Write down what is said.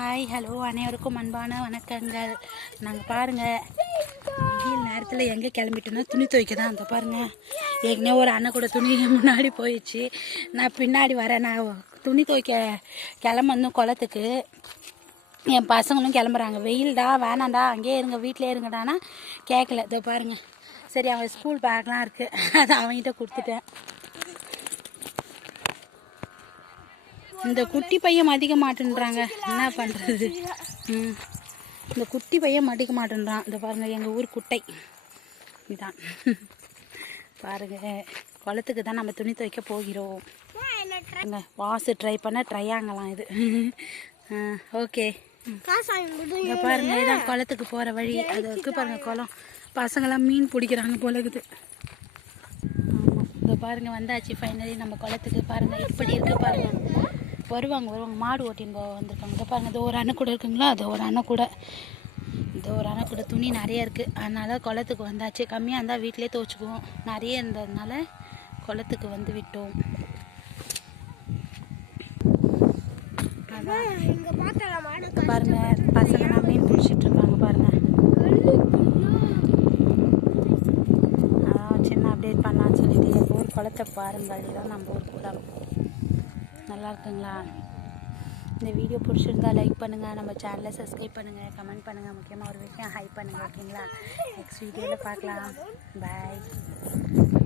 Hi hello அனைவருக்கும் அன்பான வணக்கங்கள். நாங்கள் பாருங்கள் வெயில் நேரத்தில் எங்கே கிளம்பிட்டோன்னா துணி துவைக்க தான் அந்த பாருங்கள் ஏற்கனவே ஒரு அண்ணன் கூட துணி முன்னாடி போயிடுச்சு. நான் பின்னாடி வரேன். நான் துணி துவைக்க கிளம்பணும் குளத்துக்கு. என் பசங்களும் கிளம்புறாங்க. வெயில்டா வேணாண்டா அங்கேயே இருங்க வீட்டிலே இருங்கடானா கேட்கல இதோ பாருங்கள் சரி அவன் ஸ்கூல் பேக்லாம் இருக்குது அதை அவன்கிட்ட கொடுத்துட்டேன். இந்த குட்டி பையன் மதிக்க மாட்டேன்றாங்க என்ன பண்ணுறது ம். இந்த குட்டி பையன் மதிக்க மாட்டேன்றான் இந்த பாருங்கள் எங்கள் ஊர் குட்டை. இதான். பாருங்க குளத்துக்கு தான் நம்ம துணி துவைக்க போகிறோம். வாசு ட்ரை பண்ண ட்ரை ஆகலாம் இது ஓகே இங்கே பாருங்க இதான் குளத்துக்கு போகிற வழி. அது இருக்கு பாருங்க குளம். பசங்களாம் மீன் பிடிக்கிறாங்க போல இருக்குது. ஆமாம் இங்கே பாருங்க வந்தாச்சு ஃபைனலி நம்ம குளத்துக்கு பாருங்க எப்படி இருக்கு பாருங்க. வருவாங்க வருவாங்க. மாடு ஓட்டின்னு போக வந்திருக்காங்க. இதை பாருங்கள் இது ஒரு அணை கூட இருக்குங்களா? அது ஒரு அணை கூட. இது ஒரு அணை கூட. துணி நிறைய இருக்குது அதனால குளத்துக்கு வந்தாச்சு. கம்மியாக இருந்தால் வீட்டிலே துவச்சிக்குவோம். நிறைய இருந்ததுனால குளத்துக்கு வந்து விட்டோம். பாருங்க பசங்கலாம் மீன் பிடிச்சிட்டு இருக்காங்க பாருங்க. அதான் சின்ன அப்டேட் பண்ணலான்னு சொல்லிட்டு எங்கள் ஊர் குளத்தை பாருங்கள் இதுதான் நம்ம ஊர் குளம். நல்லா இருக்குங்களா இந்த வீடியோ பிடிச்சிருந்தா லைக் பண்ணுங்கள் நம்ம சேனலை சப்ஸ்கிரைப் பண்ணுங்கள் கமெண்ட் பண்ணுங்கள் முக்கியமாக ஒரு விஷயம் ஹை பண்ணுங்கள் ஓகேங்களா நெக்ஸ்ட் வீடியோவில் பார்க்கலாம். பாய்